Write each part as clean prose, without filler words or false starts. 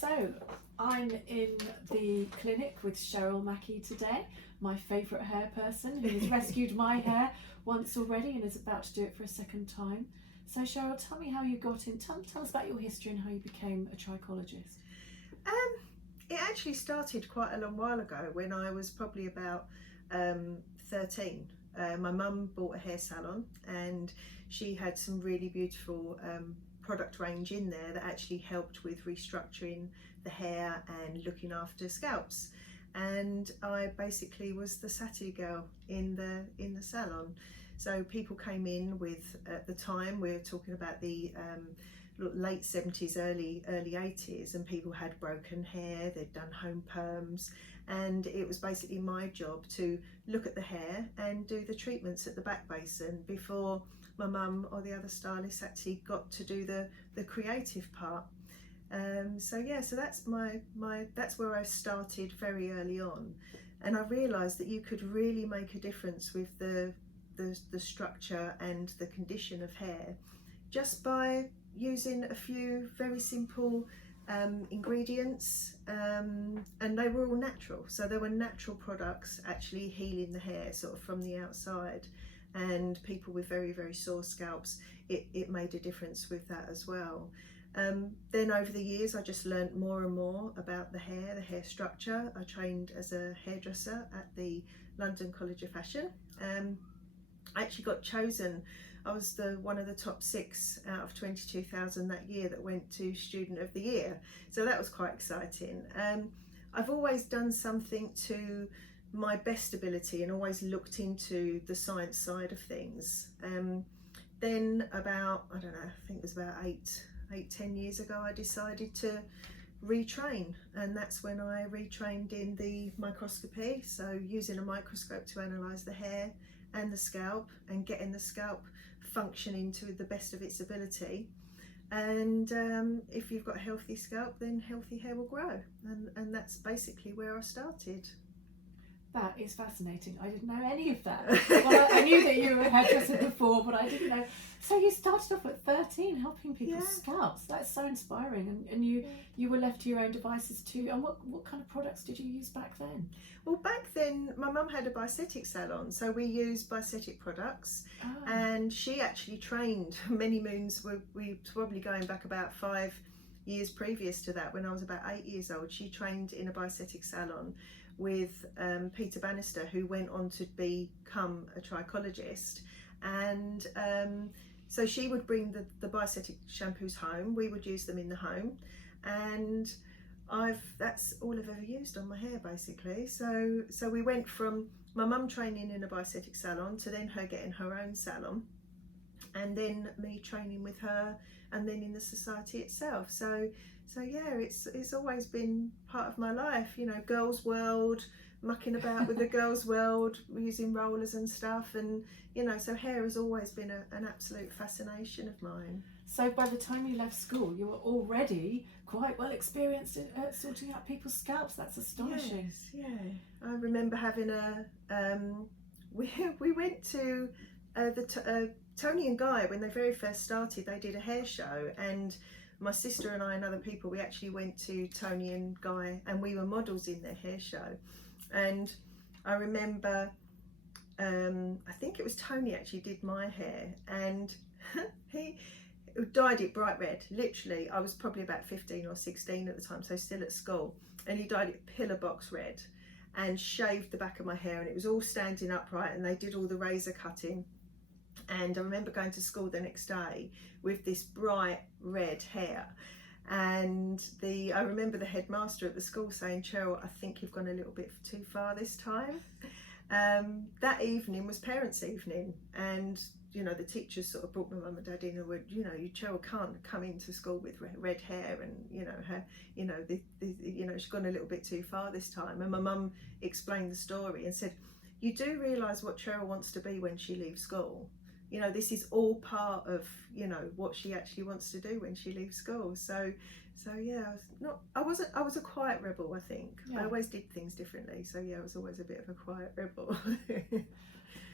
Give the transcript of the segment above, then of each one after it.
So I'm in the clinic with Cheryl Mackey today, my favourite hair person, who has rescued my hair once already and is about to do it for a second time. So Cheryl, tell me how you got in, tell us about your history and how you became a trichologist. It actually started quite a long while ago when I was probably about 13. My mum bought a hair salon and she had some really beautiful product range in there that actually helped with restructuring the hair and looking after scalps. And I basically was the Saturday girl in the salon. So people came in with, at the time we were talking about the late 70s, early 80s, and people had broken hair, they'd done home perms, and it was basically my job to look at the hair and do the treatments at the back basin before my mum or the other stylists actually got to do the creative part. So that's that's where I started very early on, and I realised that you could really make a difference with the structure and the condition of hair just by using a few very simple ingredients, and they were all natural. So there were natural products actually healing the hair sort of from the outside, and people with very, very sore scalps, it made a difference with that as well. Then over the years I just learned more and more about the hair structure. I trained as a hairdresser at the London College of Fashion. I actually got chosen, I was one of the top 6 out of 22,000 that year that went to Student of the Year. So that was quite exciting. I've always done something to my best ability and always looked into the science side of things. Then about, I don't know, I think it was about 10 years ago, I decided to retrain, and that's when I retrained in the microscopy, so using a microscope to analyse the hair and the scalp and getting the scalp functioning to the best of its ability. And if you've got a healthy scalp, then healthy hair will grow, and that's basically where I started. That is fascinating. I didn't know any of that. Well, I knew that you were a hairdresser before, but I didn't know. So you started off at 13 helping people's scalps. That's so inspiring. And you were left to your own devices too. And what kind of products did you use back then? Well, back then my mum had a bioesthetic salon, so we used bioesthetic products. And she actually trained many moons. We're probably going back about 5 years previous to that. When I was about 8 years old, she trained in a bioesthetic salon with Peter Bannister, who went on to become a trichologist. And so she would bring the bioesthetic shampoos home, we would use them in the home, and that's all I've ever used on my hair basically. So we went from my mum training in a bioesthetic salon to then her getting her own salon, and then me training with her, and then in the society itself. So yeah, it's always been part of my life, you know, girls' world, mucking about with the girls' world, using rollers and stuff, and you know, so hair has always been an absolute fascination of mine. So by the time you left school, you were already quite well experienced at sorting out people's scalps. That's astonishing. Yes, yeah. I remember having we went to Tony and Guy, when they very first started, they did a hair show, and my sister and I and other people, we actually went to Tony and Guy, and we were models in their hair show. And I remember, I think it was Tony actually did my hair, and he dyed it bright red. Literally, I was probably about 15 or 16 at the time, so still at school, and he dyed it pillar box red and shaved the back of my hair, and it was all standing upright, and they did all the razor cutting. And I remember going to school the next day with this bright red hair, and I remember the headmaster at the school saying, "Cheryl, I think you've gone a little bit too far this time." That evening was parents' evening, and you know, the teachers sort of brought my mum and dad in and were, you know, Cheryl can't come into school with red hair, and you know, her, you know, she's gone a little bit too far this time. And my mum explained the story and said, "You do realise what Cheryl wants to be when she leaves school. You know, this is all part of, you know, what she actually wants to do when she leaves school." So yeah, I was a quiet rebel, I think. Yeah. I always did things differently. So yeah, I was always a bit of a quiet rebel.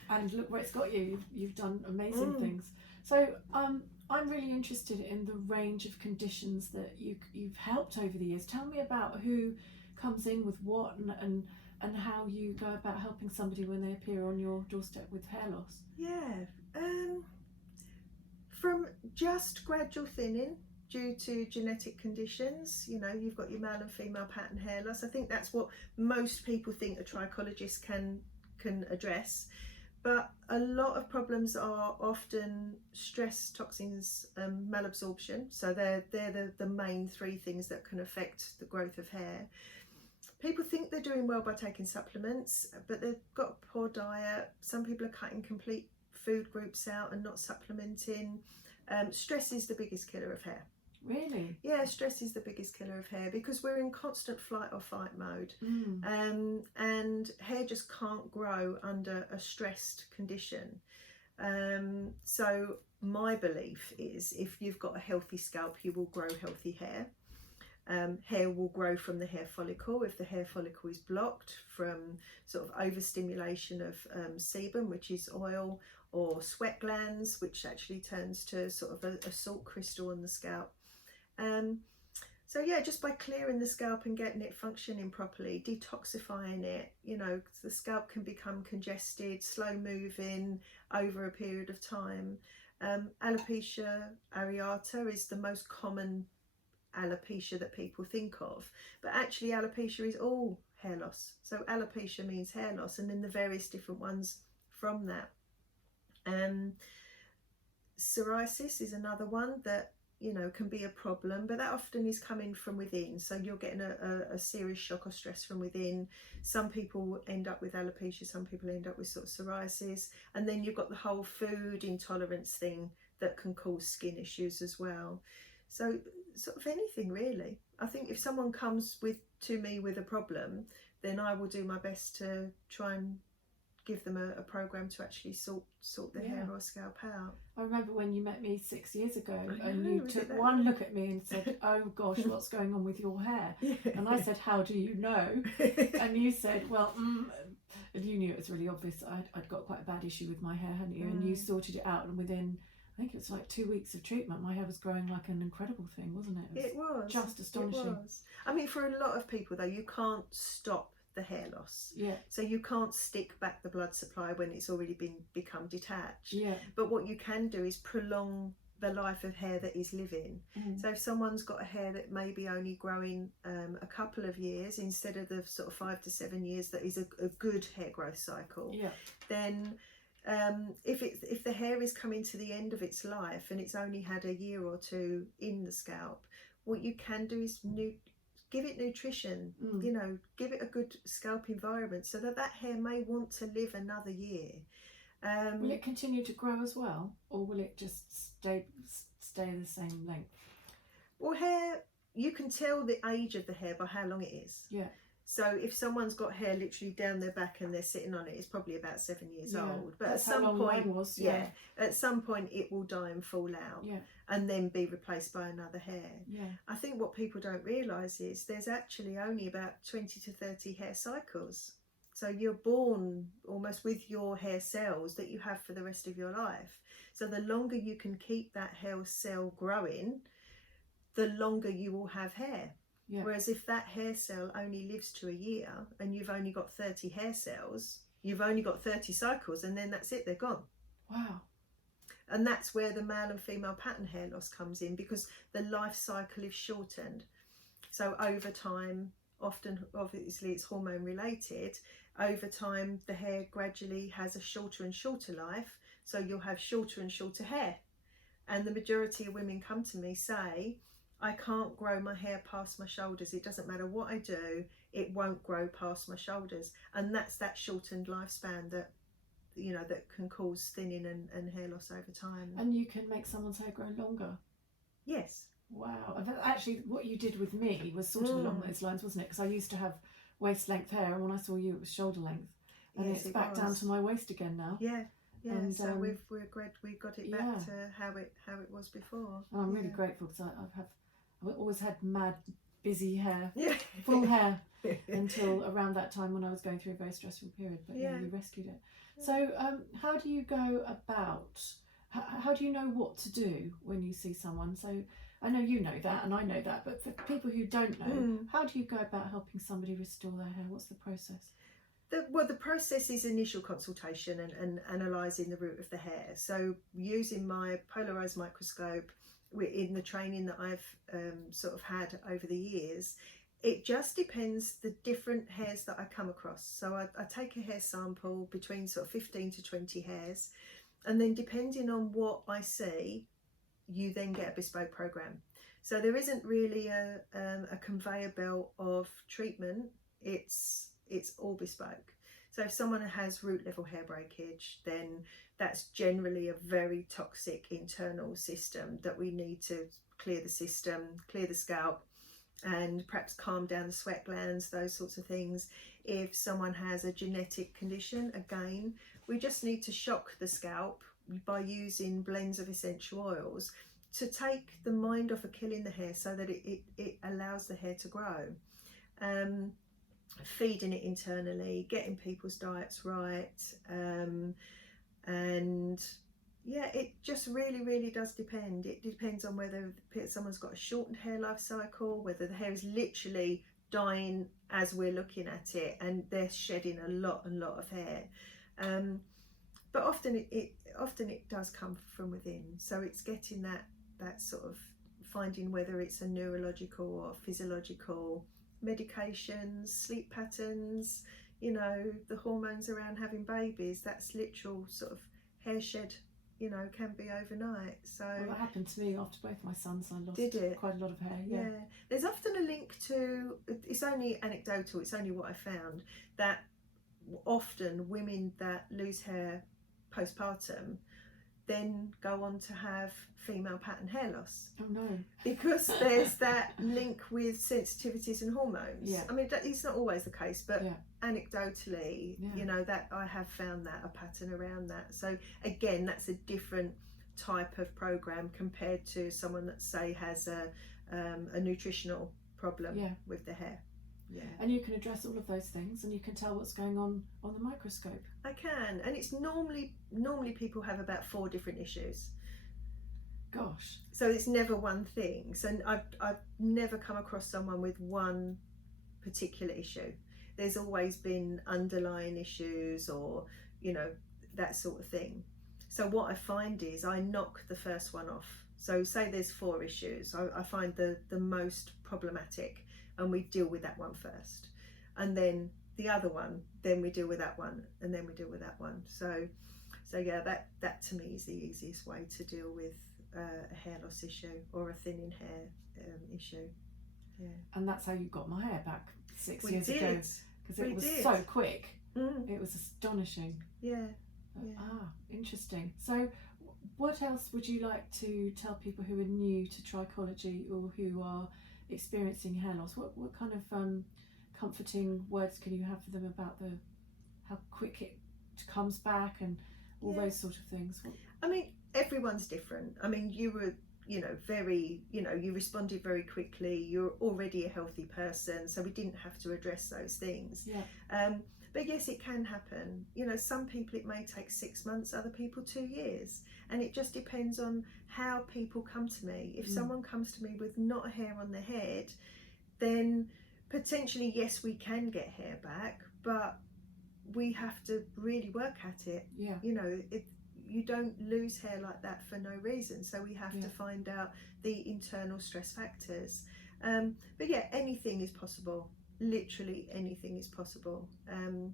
And look where it's got you. You've done amazing things. So I'm really interested in the range of conditions that you've helped over the years. Tell me about who comes in with what, and how you go about helping somebody when they appear on your doorstep with hair loss. Yeah, from just gradual thinning due to genetic conditions. You've got your male and female pattern hair loss. I think that's what most people think a trichologist can address. But a lot of problems are often stress, toxins, malabsorption. So they're the main three things that can affect the growth of hair. People think they're doing well by taking supplements, but they've got a poor diet. Some people are cutting complete food groups out and not supplementing. Stress is the biggest killer of hair. Really? Yeah, stress is the biggest killer of hair because we're in constant flight or fight mode. And hair just can't grow under a stressed condition. So my belief is if you've got a healthy scalp, you will grow healthy hair. Hair will grow from the hair follicle. If the hair follicle is blocked from sort of overstimulation of sebum, which is oil, or sweat glands, which actually turns to sort of a salt crystal on the scalp. So yeah, just by clearing the scalp and getting it functioning properly, detoxifying it, the scalp can become congested, slow moving over a period of time. Alopecia areata is the most common alopecia that people think of, but actually alopecia is all hair loss. So alopecia means hair loss, and then the various different ones from that. Psoriasis is another one that can be a problem, but that often is coming from within. So you're getting a serious shock or stress from within. Some people end up with alopecia, some people end up with sort of psoriasis, and then you've got the whole food intolerance thing that can cause skin issues as well. So sort of anything really. I think if someone comes to me with a problem, then I will do my best to try and give them a program to actually sort the hair or scalp out. I remember when you met me 6 years ago, and you took one look at me and said, "Oh gosh, what's going on with your hair?" And I said, "How do you know?" And you said, "Well," and you knew it was really obvious. I'd got quite a bad issue with my hair, hadn't you? And you sorted it out, and within, I think it was like 2 weeks of treatment, my hair was growing like an incredible thing, wasn't it? It was just astonishing. It was. I mean, for a lot of people though, you can't stop the hair loss. Yeah. So you can't stick back the blood supply when it's already become detached. Yeah. But what you can do is prolong the life of hair that is living. So if someone's got a hair that may be only growing a couple of years instead of the sort of 5 to 7 years that is a good hair growth cycle, then if the hair is coming to the end of its life and it's only had a year or two in the scalp, what you can do is give it nutrition, give it a good scalp environment so that hair may want to live another year. Will it continue to grow as well, or will it just stay the same length? Well, hair, you can tell the age of the hair by how long it is. Yeah. So if someone's got hair literally down their back and they're sitting on it, it's probably about 7 years old. But that's at some how long point, mine was, at some point it will die and fall out, and then be replaced by another hair. Yeah. I think what people don't realise is there's actually only about 20 to 30 hair cycles. So you're born almost with your hair cells that you have for the rest of your life. So the longer you can keep that hair cell growing, the longer you will have hair. Yeah. Whereas if that hair cell only lives to a year and you've only got 30 hair cells, you've only got 30 cycles, and then that's it, they're gone. Wow. And that's where the male and female pattern hair loss comes in, because the life cycle is shortened. So over time, often obviously it's hormone related, over time the hair gradually has a shorter and shorter life, so you'll have shorter and shorter hair. And the majority of women come to me say, I can't grow my hair past my shoulders. It doesn't matter what I do, it won't grow past my shoulders. And that's that shortened lifespan that that can cause thinning and hair loss over time. And you can make someone's hair grow longer? Yes. Wow. Actually, what you did with me was sort of along those lines, wasn't it? Because I used to have waist length hair, and when I saw you it was shoulder length, and yes, it's back down to my waist again now. Yeah. Yeah, and, so we got it back to how it was before. And I'm really grateful, because I've always had mad busy hair, full hair, until around that time when I was going through a very stressful period. But you rescued it. Yeah. So how do you go about how do you know what to do when you see someone? So I know you know that and I know that, but for people who don't know, how do you go about helping somebody restore their hair? What's the process? The process is initial consultation and analysing the root of the hair. So using my polarised microscope in the training that I've sort of had over the years, it just depends the different hairs that I come across. So I take a hair sample between sort of 15 to 20 hairs, and then depending on what I see, you then get a bespoke program. So there isn't really a conveyor belt of treatment. It's all bespoke. So if someone has root level hair breakage, then that's generally a very toxic internal system that we need to clear the system, clear the scalp, and perhaps calm down the sweat glands, those sorts of things. If someone has a genetic condition, again, we just need to shock the scalp by using blends of essential oils to take the mind off of killing the hair so that it allows the hair to grow. Feeding it internally, getting people's diets right, and yeah, it just really does depend. It depends on whether someone's got a shortened hair life cycle, whether the hair is literally dying as we're looking at it and they're shedding a lot of hair. But often it does come from within. So it's getting that sort of finding whether it's a neurological or physiological, medications, sleep patterns, you know, the hormones around having babies, that's literal sort of hair shed, you know, can be overnight. So well, that happened to me after both my sons. I lost quite a lot of hair. Yeah. There's often a link to, it's only anecdotal, it's only what I found, that often women that lose hair postpartum then go on to have female pattern hair loss. Oh no. Because there's that link with sensitivities and hormones. Yeah. I mean, it's not always the case, but anecdotally, you know, that I have found that a pattern around that. So again, that's a different type of program compared to someone that say has a nutritional problem with the hair. Yeah. And you can address all of those things and you can tell what's going on the microscope. I can, and it's normally people have about 4 different issues. Gosh. So it's never one thing. So I've never come across someone with one particular issue. There's always been underlying issues or, you know, that sort of thing. So what I find is I knock the first one off. So say there's 4 issues. I find the most problematic, and we deal with that one first, and then the other one, then we deal with that one, and then we deal with that one. So yeah, that to me is the easiest way to deal with a hair loss issue or a thinning hair issue. Yeah. And that's how you got my hair back 6 years did. ago, because it was so quick. It was astonishing. Yeah. Interesting. So what else would you like to tell people who are new to trichology or who are experiencing hair loss? What kind of comforting words can you have for them about how quick it comes back and all those sort of things? I mean, everyone's different. I mean, you were, you know, you responded very quickly. You're already a healthy person, so we didn't have to address those things. Yeah. But yes, it can happen. You know, some people it may take 6 months, other people 2 years. And it just depends on how people come to me. If someone comes to me with not a hair on their head, then potentially, yes, we can get hair back, but we have to really work at it. Yeah. You know, you don't lose hair like that for no reason. So we have to find out the internal stress factors. But yeah, anything is possible. Literally anything is possible. And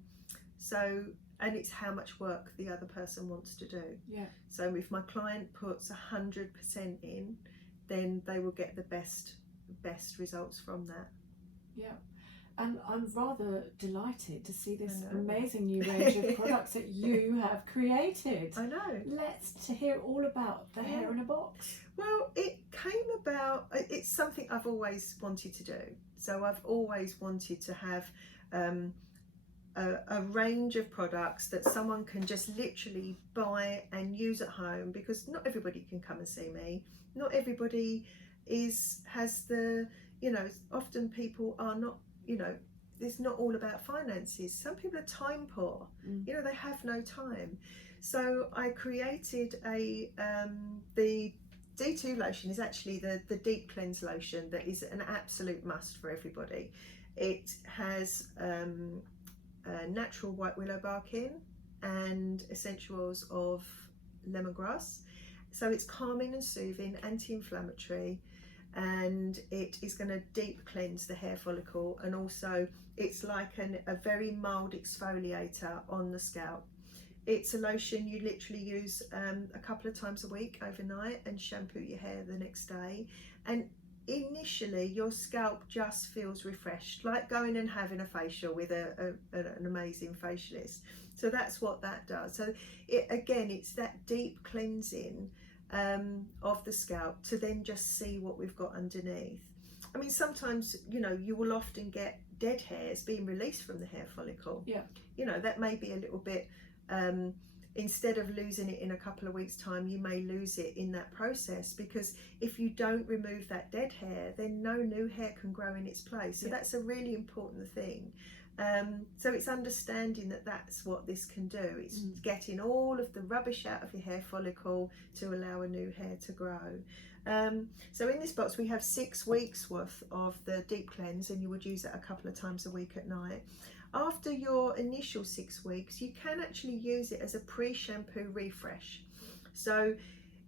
it's how much work the other person wants to do. Yeah. So if my client puts 100% in, then they will get the best results from that. Yeah. And I'm rather delighted to see this amazing new range of products that you have created. I know. Let's hear all about the hair in a box. Well, it came about, it's something I've always wanted to do. So I've always wanted to have a range of products that someone can just literally buy and use at home, because not everybody can come and see me. Not everybody has the, you know, often people are not, you know, it's not all about finances. Some people are time poor. You know, they have no time. So I created the D2 lotion is actually the deep cleanse lotion that is an absolute must for everybody. It has natural white willow bark in and essential oils of lemongrass. So it's calming and soothing, anti-inflammatory, and it is going to deep cleanse the hair follicle, and also it's like a very mild exfoliator on the scalp. It's a lotion you literally use a couple of times a week overnight and shampoo your hair the next day, and initially your scalp just feels refreshed, like going and having a facial with an amazing facialist. So that's what that does. So it's that deep cleansing of the scalp to then just see what we've got underneath. I mean, sometimes, you know, you will often get dead hairs being released from the hair follicle. Yeah. You know, that may be a little bit, instead of losing it in a couple of weeks' time, you may lose it in that process, because if you don't remove that dead hair, then no new hair can grow in its place. So that's a really important thing. So it's understanding that that's what this can do. It's getting all of the rubbish out of your hair follicle to allow a new hair to grow. So in this box we have 6 weeks worth of the deep cleanse, and you would use it a couple of times a week at night. After your initial 6 weeks, you can actually use it as a pre-shampoo refresh. So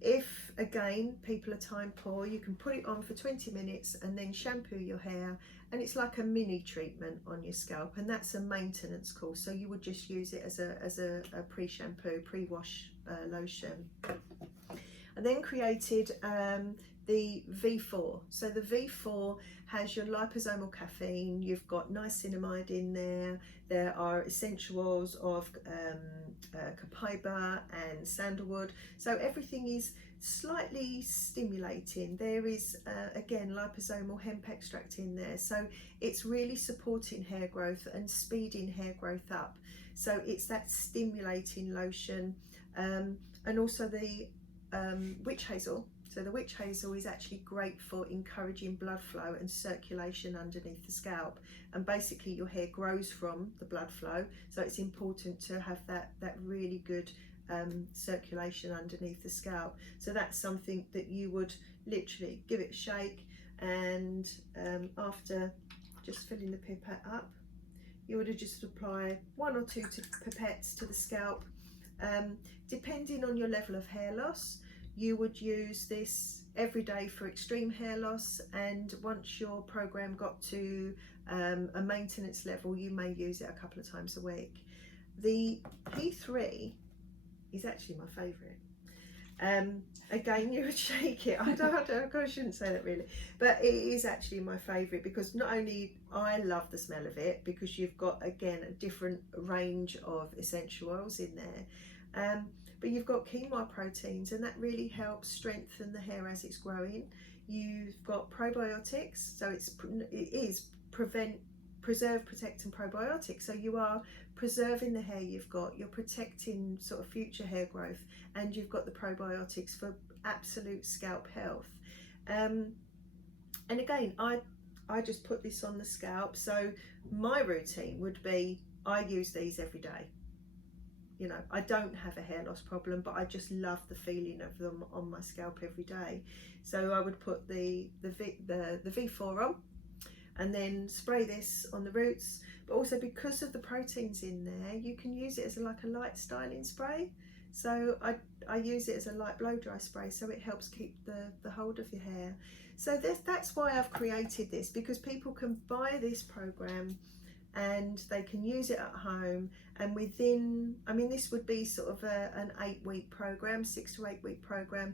if, again, people are time poor, you can put it on for 20 minutes and then shampoo your hair, and it's like a mini treatment on your scalp, and that's a maintenance course. So you would just use it as a pre-shampoo, pre-wash lotion. I then created the V4. So the V4 has your liposomal caffeine, you've got niacinamide in there, there are essential oils of copaiba and sandalwood, so everything is slightly stimulating. There is again liposomal hemp extract in there, so it's really supporting hair growth and speeding hair growth up. So it's that stimulating lotion, and also the witch hazel. So the witch hazel is actually great for encouraging blood flow and circulation underneath the scalp, and basically your hair grows from the blood flow, so it's important to have that really good circulation underneath the scalp. So that's something that you would literally give it a shake, and after just filling the pipette up, you would just apply 1 or 2 pipettes to the scalp. Depending on your level of hair loss, you would use this every day for extreme hair loss, and once your program got to a maintenance level, you may use it a couple of times a week. The P3 is actually my favourite. Again, you would shake it. I shouldn't say that really, but it is actually my favourite, because not only I love the smell of it, because you've got, again, a different range of essential oils in there, but you've got quinoa proteins, and that really helps strengthen the hair as it's growing. You've got probiotics, so it is preserve, protect and probiotic, so you are preserving the hair you've got, you're protecting sort of future hair growth, and you've got the probiotics for absolute scalp health. And again, I just put this on the scalp, so my routine would be I use these every day. You know, I don't have a hair loss problem, but I just love the feeling of them on my scalp every day. So I would put the V4 on, and then spray this on the roots. But also, because of the proteins in there, you can use it as like a light styling spray. So I use it as a light blow dry spray, so it helps keep the hold of your hair. So that's why I've created this, because people can buy this program and they can use it at home, and within, I mean, this would be sort of an 8-week program, 6 to 8 week program.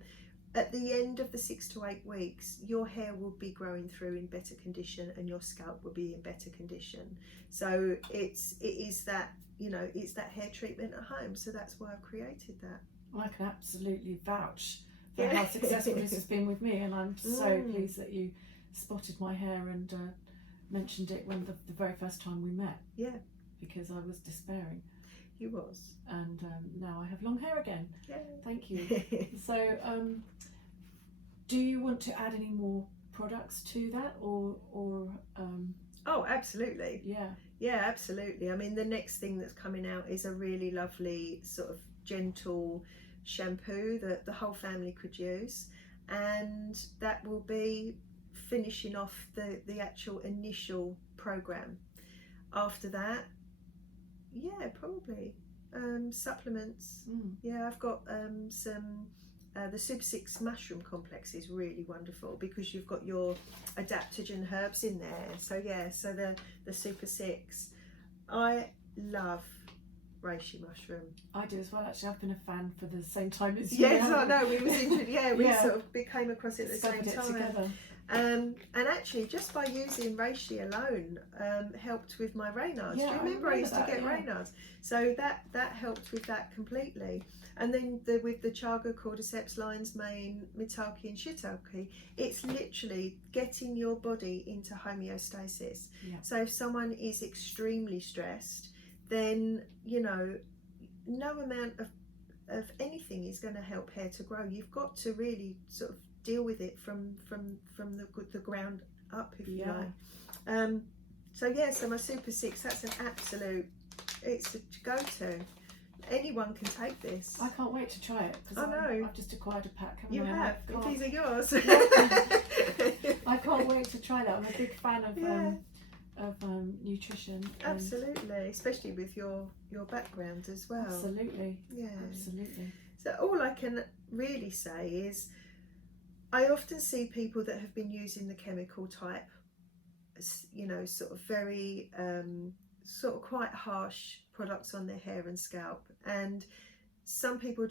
At the end of the 6 to 8 weeks, your hair will be growing through in better condition, and your scalp will be in better condition. So it is that, you know, it's that hair treatment at home. So that's why I've created that. I can absolutely vouch for how successful this has been with me, and I'm so pleased that you spotted my hair and mentioned it when the very first time we met. Yeah, because I was despairing. You was. And now I have long hair again. Yay. Thank you. So do you want to add any more products to that, or Oh, absolutely. Yeah. Yeah, absolutely. I mean, the next thing that's coming out is a really lovely sort of gentle shampoo that the whole family could use, and that will be finishing off the actual initial program. After that, yeah, probably supplements. Mm. Yeah, I've got some. The Super 6 mushroom complex is really wonderful because you've got your adaptogen herbs in there. So yeah, so the Super 6. I love reishi mushroom. I do as well. Actually, I've been a fan for the same time as you. Yes, I know. We was yeah, we Yeah. sort of came across it at the same Discovered it time. together. And actually, just by using reishi alone, helped with my Raynaud's. Yeah, Do you I remember I used remember to get that, yeah. Raynaud's? So that helped with that completely. And then with the chaga, cordyceps, lion's mane, mitake, and shiitake, it's literally getting your body into homeostasis. Yeah. So if someone is extremely stressed, then no amount of anything is going to help hair to grow. You've got to really sort of deal with it from the ground up, if you like. So yeah, so my Super 6, that's an absolute, it's a go-to. Anyone can take this. I can't wait to try it because I've just acquired a pack. You have. These are yours. I can't wait to try that. I'm a big fan of nutrition. Absolutely, especially with your background as well. Absolutely. Yeah. Absolutely. So all I can really say is, I often see people that have been using the chemical type, sort of very, sort of quite harsh products on their hair and scalp. And some people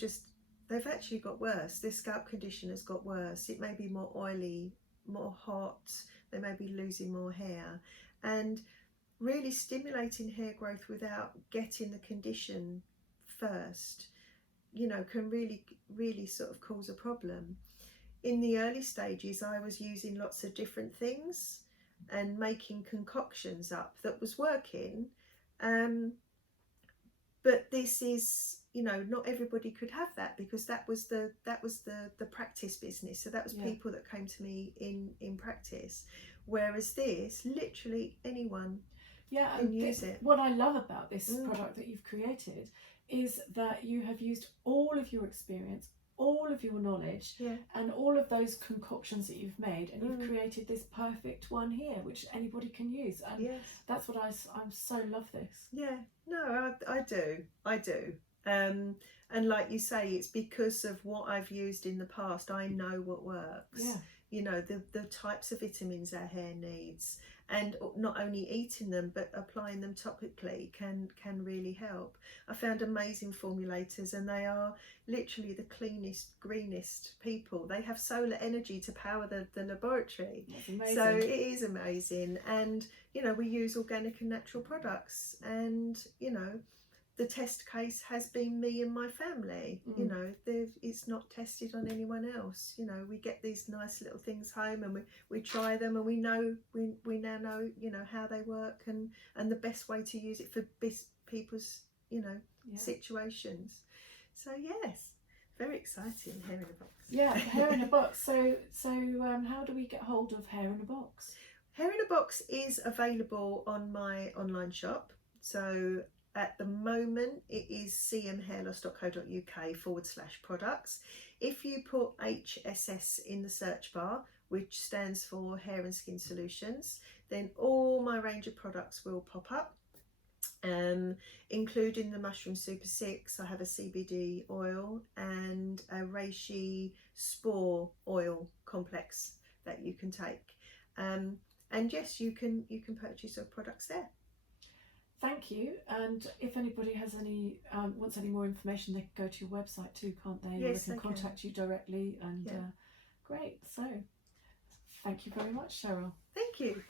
they've actually got worse. Their scalp condition has got worse. It may be more oily, more hot. They may be losing more hair. And really stimulating hair growth without getting the condition first, can really sort of cause a problem. In the early stages, I was using lots of different things and making concoctions up that was working. But this is, not everybody could have that, because that was the practice business. So that was people that came to me in practice. Whereas this, literally anyone can use it. What I love about this product that you've created is that you have used all of your experience, all of your knowledge, and all of those concoctions that you've made, and you've created this perfect one here, which anybody can use. And that's what I'm so love this. Yeah, no, I do. And like you say, it's because of what I've used in the past. I know what works. Yeah. The types of vitamins our hair needs, and not only eating them but applying them topically can really help. I found amazing formulators, and they are literally the cleanest, greenest people. They have solar energy to power the laboratory. That's amazing. So it is amazing. And we use organic and natural products, and the test case has been me and my family. It's not tested on anyone else. We get these nice little things home, and we try them, and we now know how they work, and the best way to use it for people's situations. So yes, very exciting. Hair in a box. Yeah, hair in a box. So how do we get hold of Hair in a Box? Hair in a Box is available on my online shop. So at the moment, it is cmhairloss.co.uk/products. If you put HSS in the search bar, which stands for Hair and Skin Solutions, then all my range of products will pop up, including the Mushroom Super 6. I have a CBD oil and a reishi spore oil complex that you can take. And yes, you can purchase your products there. Thank you. And if anybody has wants any more information, they can go to your website too, can't they? Yes, or they can contact you directly. And great. So thank you very much, Cheryl. Thank you.